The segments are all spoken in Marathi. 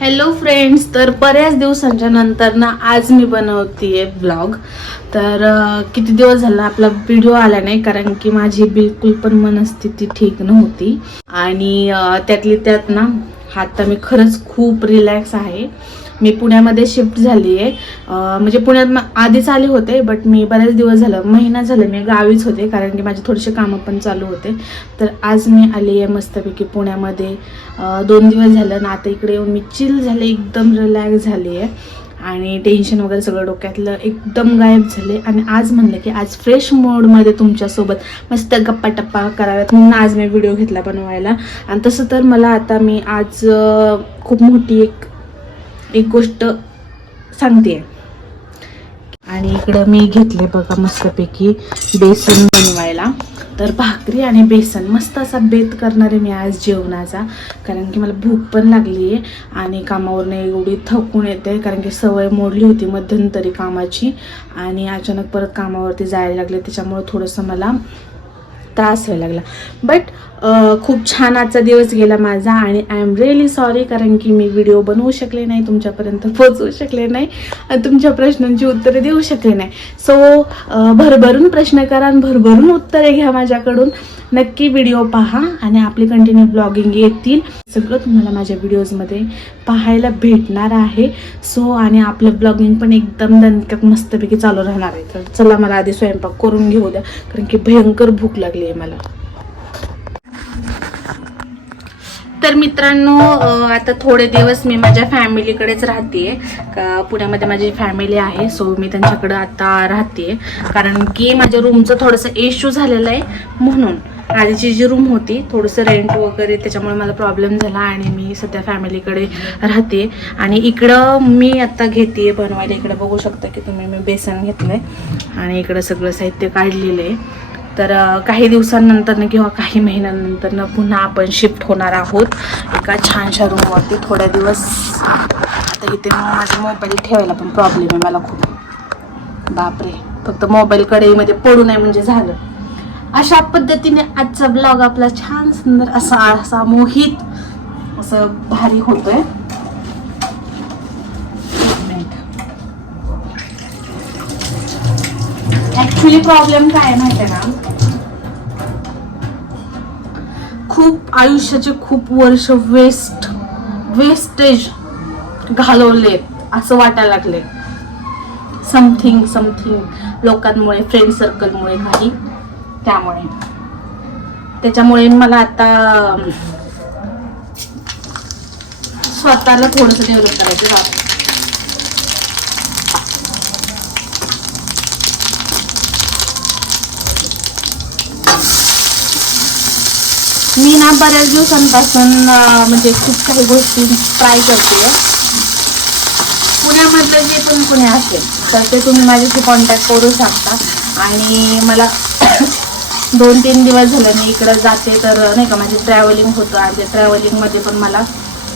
हॅलो फ्रेंड्स तर बऱ्याच दिवसांच्या नंतर ना आज मी बनवतीये ब्लॉग तर किती दिवस झाला आपला व्हिडिओ आला नाही कारण की माझी बिलकुल पण मनस्थिती ठीक नव्हती. आणि त्यातली त्यात ना आता मी खरंच खूप रिलॅक्स आहे. मी पुण्यामध्ये शिफ्ट झाली आहे म्हणजे पुण्यात आधीच आले होते बट मी बरेच दिवस झालं महिना झालं मी गावीच होते कारण की माझे थोडेसे कामं पण चालू होते. तर आज मी आली आहे मस्तपैकी पुण्यामध्ये. दोन दिवस झालं ना आता इकडे येऊन मी चिल झाले एकदम रिलॅक्स झाली आहे आणि टेन्शन वगैरे सगळं डोक्यातलं एकदम गायब झाले. आणि आज म्हणलं की आज फ्रेश मोडमध्ये तुमच्यासोबत मस्त गप्पा टप्पा कराव्यात म्हणून आज मी व्हिडिओ घेतला बनवायला. आणि तसं तर मला आता मी आज खूप मोठी एक एक गोष्ट सांगते आणि इकडं मी घेतले बघा मस्तपैकी बेसन बनवायला. तर भाकरी आणि बेसन मस्त असा बेत करणार आहे मी आज जेवणाचा. कारण की मला भूक पण लागली आहे आणि कामावरनं एवढी थकून येते कारण की सवय मोडली होती मध्यंतरी कामाची आणि अचानक परत कामावरती जायला लागले त्याच्यामुळं थोडंसं मला त्रास व्हायला लागला. बट खूप छान आजचा दिवस गेला माझा आणि आय एम रिअली सॉरी कारण की मी व्हिडिओ बनवू शकले नाही तुमच्यापर्यंत पोचवू शकले नाही आणि तुमच्या प्रश्नांची उत्तरे देऊ शकले नाही. सो भरभरून प्रश्न करा आणि भरभरून उत्तरे घ्या माझ्याकडून. नक्की व्हिडिओ पहा आणि आपली कंटिन्यू ब्लॉगिंग येतील. सगळं तुम्हाला माझ्या व्हिडिओजमध्ये पाहायला भेटणार आहे. सो आणि आपलं ब्लॉगिंग पण एकदम दणक्यात मस्तपैकी चालू राहणार आहे. तर चला मला आधी स्वयंपाक करून घेऊ द्या कारण की भयंकर भूक लागली आहे मला. तर मित्रांनो आता थोडे दिवस मी माझ्या फॅमिलीकडेच राहते का पुण्यामध्ये माझी फॅमिली आहे सो मी त्यांच्याकडे आता राहते कारण की माझ्या रूमचं थोडंसं इश्यू झालेलं आहे म्हणून. आधीची जी रूम होती थोडंसं रेंट वगैरे त्याच्यामुळे मला प्रॉब्लेम झाला आणि मी सध्या फॅमिलीकडे राहते. आणि इकडं मी आता घेते बनवायला. इकडं बघू शकता की तुम्ही मी बेसन घेतलंय आणि इकडं सगळं साहित्य काढलेलं आहे. तर काही दिवसांनंतर किंवा काही महिन्यानंतर पुन्हा आपण शिफ्ट होणार आहोत. एका छानशा रूमवरती थोड्या दिवस. आता इथे माझा मोबाईल ठेवायला पण प्रॉब्लेम आहे मला खूप. बापरे. फक्त मोबाईल कडेमध्ये पडू नये म्हणजे झालं. अशा पद्धतीने आजचा ब्लॉग आपला छान सुंदर असा असा मोहित असं भारी होतोय. ऍक्च्युली प्रॉब्लेम काय आहे माहिती आहे ना खूप आयुष्याचे खूप वर्ष वेस्ट वेस्टेज घालवले असं वाटायला लागले. समथिंग समथिंग लोकांमुळे फ्रेंड सर्कलमुळे काही. त्यामुळे. त्याच्यामुळे मला आता स्वतःला थोडंसं डेव्हलप करायचं मी ना बऱ्याच दिवसांपासून म्हणजे खूप काही गोष्टी ट्राय करते. पुण्यामधलं जे पण पुणे असेल तर ते तुम्ही माझ्याशी कॉन्टॅक्ट करू शकता. आणि मला दोन तीन दिवस झाले मी इकडं जाते तर नाही का माझे ट्रॅव्हलिंग होतं आणि त्या ट्रॅव्हलिंगमध्ये पण मला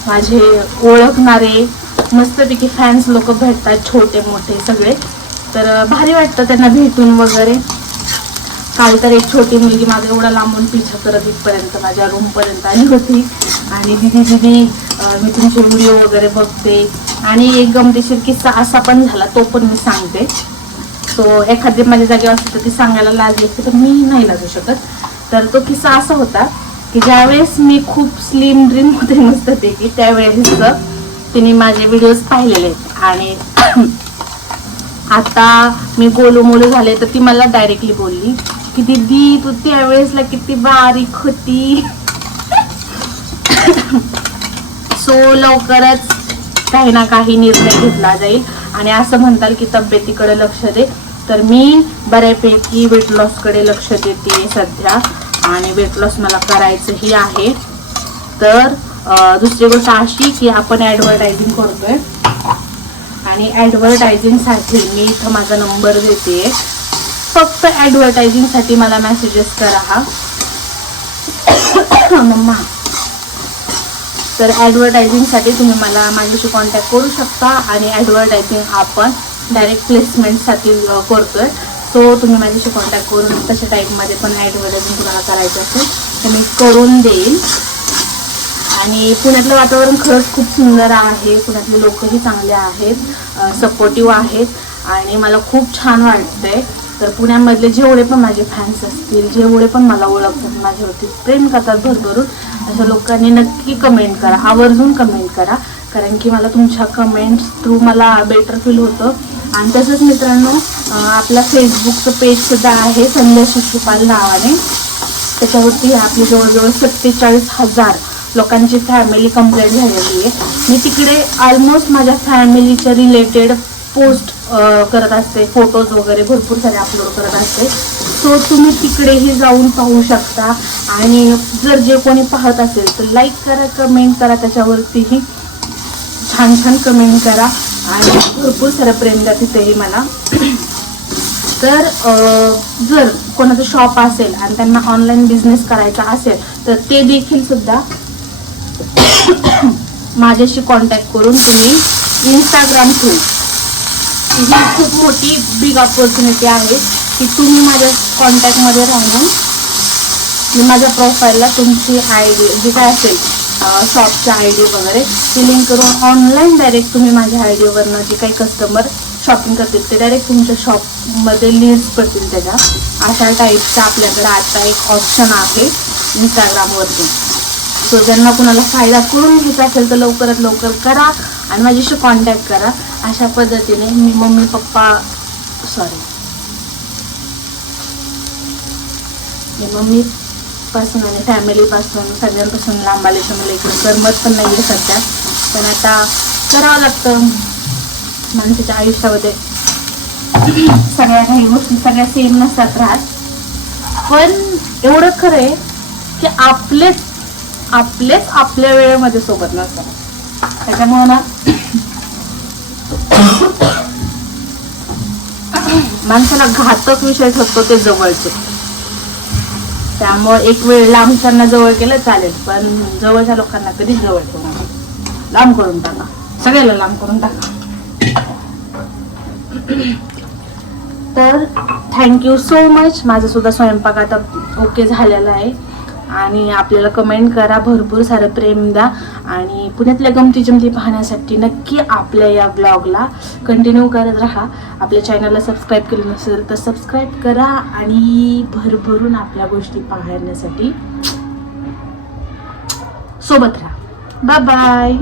माझे ओळखणारे मस्तपैकी फॅन्स लोक भेटतात छोटे मोठे सगळे. तर भारी वाटतं त्यांना भेटून वगैरे. काल तर एक छोटी मुलगी माझा एवढा लांबून पिछा करत इथपर्यंत माझ्या रूमपर्यंत आली होती. आणि दिदी दिदी मी तुमचे व्हिडिओ वगैरे बघते. आणि एक गमतीशीर किस्सा असा पण झाला तो पण मी सांगते. सो एखादी माझ्या जागेवर असते तर ती सांगायला लागली असते तर मी नाही लागू शकत. तर तो किस्सा असा होता की ज्यावेळेस मी खूप स्लिम ड्रीम होते मस्त ते की त्यावेळेस तिने माझे व्हिडिओज पाहिलेले. आहेत आणि आता मी गोलू मोलू झाले तर ती मला डायरेक्टली बोलली. की दीदी तू त्यावेळेसला किती बारीक होती. सो लवकरच काही ना काही निर्णय घेतला जाईल. आणि असं म्हणताल की तब्येतीकडे लक्ष दे. तर मी बऱ्यापैकी वेट लॉसकडे लक्ष देते सध्या. आणि वेट लॉस मला करायचंही आहे. तर दुसरी गोष्ट अशी की आपण ॲडव्हर्टायझिंग करतोय. आणि ॲडव्हर्टायझिंगसाठी मी इथं माझा नंबर देते. फक्त ॲडव्हर्टायझिंगसाठी मला मेसेजेस करा हा. मम्मा. तर ॲडव्हर्टायझिंगसाठी तुम्ही मला माझ्याशी कॉन्टॅक्ट करू शकता आणि ॲडव्हर्टायझिंग आपण डायरेक्ट प्लेसमेंटसाठी करतो आहे सो तुम्ही माझ्याशी कॉन्टॅक्ट करून तशा टाईपमध्ये पण ॲडव्हर्टायझिंग तुम्हाला करायचं असेल तर मी करून देईल. आणि पुण्यातलं वातावरण खरंच खूप सुंदर आहे. पुण्यातले लोकही चांगले आहेत सपोर्टिव्ह आहेत. आणि मला खूप छान वाटतंय. तर पुण्यामधले जेवढे पण माझे फॅन्स असतील जेवढे पण मला ओळखतात माझ्यावरती प्रेम करतात भरभरून अशा लोकांनी नक्की कमेंट करा. आवर्जून कमेंट करा. कारण की मला तुमच्या कमेंट्स थ्रू मला बेटर फील होतं. आणि तसंच मित्रांनो आपला फेसबुकचं पेजसुद्धा आहे संध्या शिशुपाल नावाने. त्याच्यावरती आपली जवळजवळ सत्तेचाळीस हजार लोकांची फॅमिली कंप्लेंट झालेली आहे. मी तिकडे ऑलमोस्ट माझ्या फॅमिलीच्या रिलेटेड पोस्ट करत असते. फोटोज वगैरे भरपूर सारे अपलोड करत असते. सो तुम्ही तिकडेही जाऊन पाहू शकता. आणि जर जे कोणी पाहत असेल तर लाईक करा कमेंट करा. त्याच्यावरतीही छान छान कमेंट करा. आणि भरपूर सारं प्रेम द्या तिथेही मला. तर जर कोणाचं शॉप असेल आणि त्यांना ऑनलाईन बिझनेस करायचा असेल तर ते देखील सुद्धा माझ्याशी कॉन्टॅक्ट करून तुम्ही इंस्टाग्राम थ्रू ही खूप मोठी बिग ऑपॉर्च्युनिटी आहे की तुम्ही माझ्या कॉन्टॅक्टमध्ये राहून मी माझ्या प्रोफाईलला तुमची आय डी जे काय असेल शॉपची आय डी वगैरे ती लिंक करून ऑनलाईन डायरेक्ट तुम्ही माझ्या आय डीवरनं जे काही कस्टमर शॉपिंग करतील ते डायरेक्ट तुमच्या शॉपमध्ये लिस्ट पडतील त्याच्या. अशा टाईपचा आपल्याकडे आता एक ऑप्शन आहे इंस्टाग्रामवरती सो ज्यांना कुणाला फायदा करून घ्यायचा असेल तर लवकरात लवकर करा आणि माझ्याशी कॉन्टॅक्ट करा. अशा पद्धतीने मी मम्मी पप्पा सॉरी मम्मी पासून आणि फॅमिलीपासून सगळ्यांपासून लांब आल्याचं मला इकडे करमत पण नाही आहे सध्या. पण आता करावं लागतं. माणसाच्या आयुष्यामध्ये सगळ्या काही गोष्टी सगळ्या सेम नसतात राहत. पण एवढं खरं आहे की आपलेच आपलेच आपल्या वेळेमध्ये सोबत नसतात. त्याच्यामुळे ना माणसाला घातक विषय ठरतो ते जवळचे. त्यामुळे एक वेळ लांबच्यांना जवळ केलं चालेल पण जवळच्या लोकांना कधीच जवळ ठेवू नका. लांब करून टाका. सगळ्याला लांब करून टाका. तर थँक्यू सो मच. माझा सुद्धा स्वयंपाक आता ओके झालेला आहे. आणि आपल्याला कमेंट करा भरपूर सारं प्रेम द्या. आणि पुण्यातल्या गमती जमती पाहण्यासाठी नक्की आपल्या या ब्लॉगला कंटिन्यू करत राहा. आपल्या चॅनलला सबस्क्राईब केलं नसेल तर सबस्क्राईब करा आणि भरभरून आपल्या गोष्टी पाहण्यासाठी सोबत राहा. Bye bye